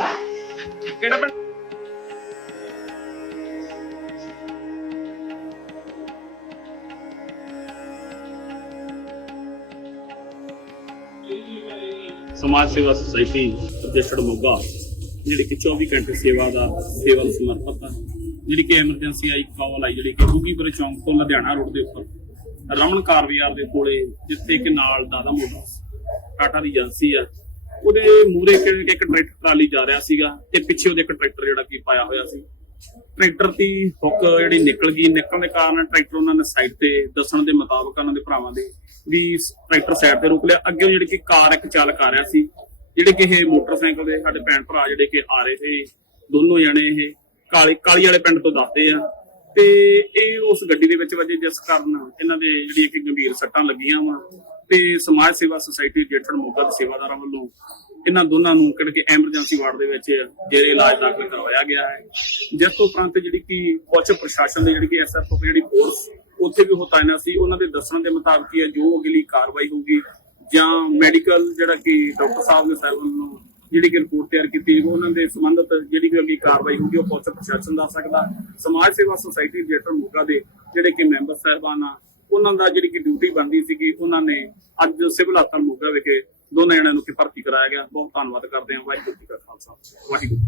ਲੈ ਸਮਾਜ ਸੇਵਾ ਸੁਸਾਇਟੀ ਪ੍ਰਦੇਸ਼ੜ ਮੋਗਾ, ਜਿਹੜੀ ਕਿ 24 ਘੰਟੇ ਸੇਵਾ ਦਾ, ਸੇਵਾ ਨੂੰ ਸਮਰਪਿਤ ਹੈ ਜਿਹੜੀ ਕਿ ਐਮਰਜੈਂਸੀ ਆਈ ਕਾਲ ਆਈ, ਜਿਹੜੀ ਕਿ ਗੁੱਗੀਪੁਰ ਚੌਂਕ ਤੋਂ ਲੁਧਿਆਣਾ ਰੋਡ ਦੇ ਉੱਪਰ। ਰਮਨ ਕਾਰਵਿਆਰ ਦੇ ਕੋਲੇ, ਜਿੱਥੇ ਕਿ ਨਾਲ ਦਾ ਮੋਗਾ, ਟਾਟਾ ਦੀ ਏਜੰਸੀ ਆ ਉਹਦੇ ਮੂਰੇ ਇੱਕ ਟਰੈਕਟਰ ਟਰਾਲੀ ਜਾ ਰਿਹਾ ਸੀਗਾ ਤੇ ਪਿੱਛੇ ਉਹਦੇ ਇੱਕ ਟਰੈਕਟਰ ਜਿਹੜਾ ਕਿ ਪਾਇਆ ਹੋਇਆ ਸੀ। ਟਰੈਕਟਰ ਦੀ ਹੁੱਕ ਜਿਹੜੀ ਨਿਕਲ ਗਈ, ਨਿਕਲਣ ਦੇ ਕਾਰਨ ਟਰੈਕਟਰ ਉਹਨਾਂ ਨੇ ਸਾਈਡ ਤੇ ਦੱਸਣ ਦੇ ਮੁਤਾਬਕ ਉਹਨਾਂ ਦੇ ਭਰਾਵਾਂ ਦੇ ਵੀ ਟਰੈਕਟਰ ਸਾਈਡ ਤੇ ਰੁਕ ਲਿਆ। ਅੱਗੇ ਜਿਹੜੀ ਕਿ ਕਾਰ ਇੱਕ ਚਾਲਕ ਆ ਰਿਹਾ ਸੀ, ਜਿਹੜੇ ਕਿ ਇਹ ਮੋਟਰਸਾਈਕਲ ਦੇ ਸਾਡੇ ਭੈਣ ਭਰਾ ਜਿਹੜੇ ਕਿ ਆ ਰਹੇ ਸੀ, ਦੋਨੋਂ ਜਣੇ ਇਹ ਕਾਲੀ ਕਾਲੀ ਵਾਲੇ ਪਿੰਡ ਤੋਂ ਦੱਸਦੇ ਆ। ਤੇ ਇਹ ਉਸ ਗੱਡੀ ਦੇ ਵਿੱਚ ਵਜੇ ਜਿਸ ਕਾਰਨ ਇਹਨਾਂ ਦੇ ਜਿਹੜੀ ਕਿ ਗੰਭੀਰ ਸੱਟਾਂ ਲੱਗੀਆਂ ਵਾ ਤੇ ਸਮਾਜ ਸੇਵਾ ਸੁਸਾਇਟੀ ਜੇਠੜ ਮੋਗਾ ਦੇ ਸੇਵਾਦਾਰਾਂ ਵੱਲੋਂ ਇਹਨਾਂ ਦੋਨਾਂ ਨੂੰ ਕਿਹੜੇ ਕਿ ਐਮਰਜੈਂਸੀ ਵਾਰਡ ਦੇ ਵਿੱਚ ਜੇਰੇ ਇਲਾਜ ਦਾਖਲ ਕਰਵਾਇਆ ਗਿਆ ਹੈ। ਜਿਸ ਤੋਂ ਉਪਰੰਤ ਜਿਹੜੀ ਕਿ ਪੁਲਿਸ ਪ੍ਰਸ਼ਾਸਨ ਦੀ ਜਿਹੜੀ ਕਿ ਐਸਐਫਓ ਜਿਹੜੀ ਫੋਰਸ ਉੱਥੇ ਵੀ ਉਹ ਸੀ, ਉਹਨਾਂ ਦੇ ਦੱਸਣ ਦੇ ਮੁਤਾਬਕ ਹੀ ਜੋ ਅਗਲੀ ਕਾਰਵਾਈ ਹੋਊਗੀ ਜਾਂ ਮੈਡੀਕਲ ਜਿਹੜਾ ਕਿ ਡਾਕਟਰ ਸਾਹਿਬ ਨੇ ਸਾਹਿਬ ਵੱਲੋਂ ਜਿਹੜੀ ਕਿ ਰਿਪੋਰਟ ਤਿਆਰ ਕੀਤੀ ਉਹਨਾਂ ਦੇ ਸੰਬੰਧਤ ਜਿਹੜੀ ਵੀ ਅੱਗੇ ਕਾਰਵਾਈ ਹੋਊਗੀ ਉਹ ਪੁਲਿਸ ਪ੍ਰਸ਼ਾਸਨ ਦਾ ਸਕਦਾ। ਸਮਾਜ ਸੇਵਾ ਸੁਸਾਇਟੀ ਜੇਟਰ ਮੋਗਾ ਦੇ ਜਿਹੜੇ ਕਿ ਮੈਂਬਰ ਸਾਹਿਬਾਨ ਆ ਉਹਨਾਂ ਦਾ ਜਿਹੜੀ ਕਿ ਡਿਊਟੀ ਬਣਦੀ ਸੀਗੀ, ਉਹਨਾਂ ਨੇ ਅੱਜ ਸਿਵਲ ਹਸਪਤਾਲ ਮੋਗਾ ਵਿਖੇ ਦੋਨਾਂ ਜਣਿਆਂ ਨੂੰ ਕਿ ਭਰਤੀ ਕਰਾਇਆ ਗਿਆ। ਬਹੁਤ ਧੰਨਵਾਦ ਕਰਦੇ ਹਾਂ। ਵਾਹਿਗੁਰੂ ਜੀ ਕਾ ਖਾਲਸਾ। ਵਾਹਿਗੁਰੂ।